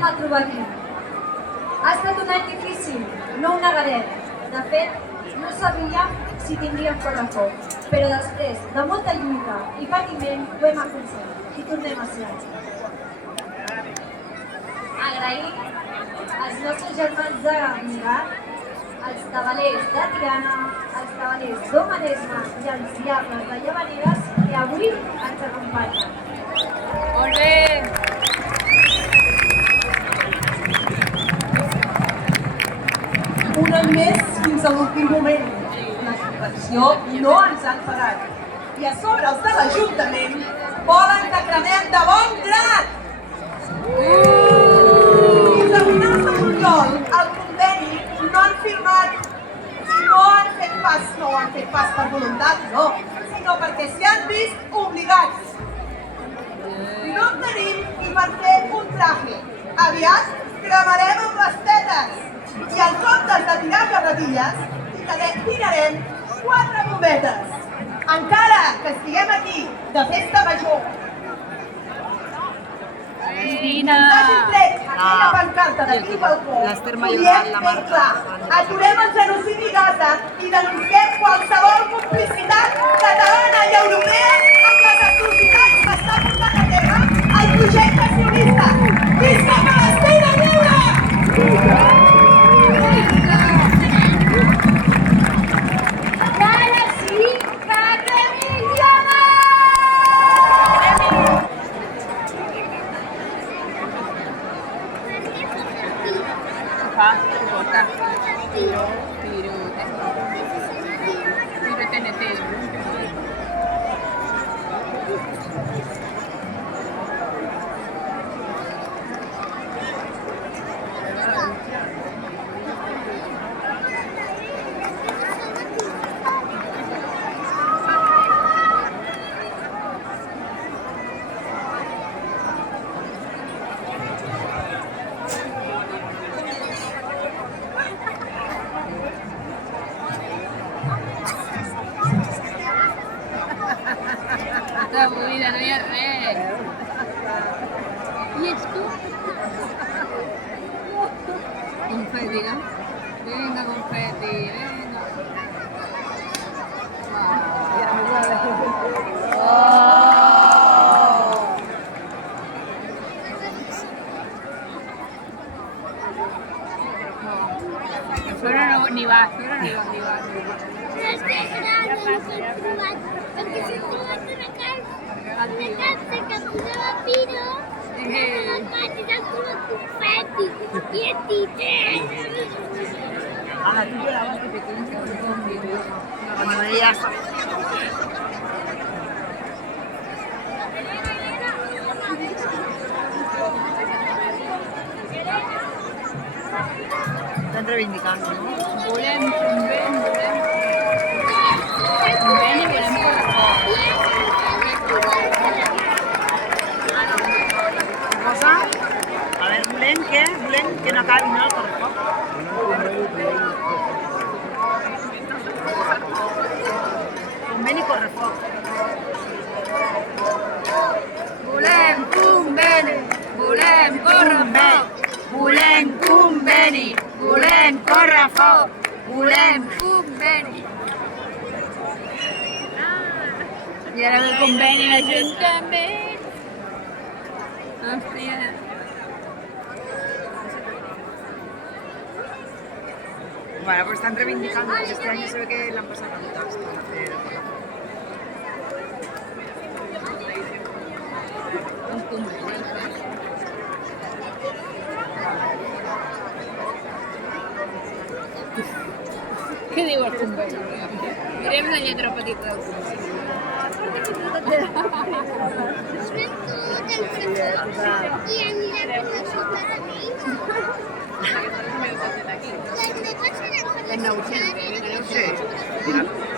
tornem a trobar aquí. Ha estat un any difícil, no ho negarem. De fet, no sabíem si tindríem correfoc, però després de molta lluita i patiment ho hem aconseguit i tornem a ser aquí. Agraïm als nostres germans de Mirat, als cavalers de Tiana, als cavalers d'Humanesme i als diables de Llavaneres que avui ens acompanyen. Molt bé! Un any més fins a l'últim moment. La subvenció no ens han pagat. I a sobre els de l'Ajuntament volen que cremem de bon grat! Fins a finals de juliol el conveni no han firmat i no ho han fet pas per voluntat, no, sinó perquè s'hi han vist obligats. No en tenim ni per fer un traje. Aviat cremarem amb les tetes. I en comptes de tirar carretilles, tirarem 4 bombetes. Encara que estiguem aquí de festa major, Cristina! hagin tret aquella pancarta d'aquí pel cor, ho diem ben clar. Aturem el genocidi a Gaza i denunciem qualsevol complicitat catalana i europea amb les atrocitats que està portant a terra el projecte sionista. Visca Palestina lliure! Està buida, no hi ha res. I ets tu? Confeti, no? Vinga, confeti, vinga. Solo no ni va, solo ni va, ni va. Perquè s'ha trobat una casa que posava piro, a les patis han trobat confeti i et titella. A la tuya la vas que te tienes que hacer conmigo. Cuando veías. Estan reivindicant, no? Volem, volem. Conveni, volem cosa? A veure, volem que no acabi, no, el correfoc. Conveni correfoc. Volem conveni, volem correfoc. Volem conveni, volem correfoc. Volem conveni. I ara ve el conveni a l'Ajuntament. Hòstia. Bueno, pues están reivindicando, porque este año se ve que la han pasado tantas para hacer un conveni. Què diu el conveni? Mirem la lletra petita del conveni. I anirem per la soterrament. També pots anar per la soterrament.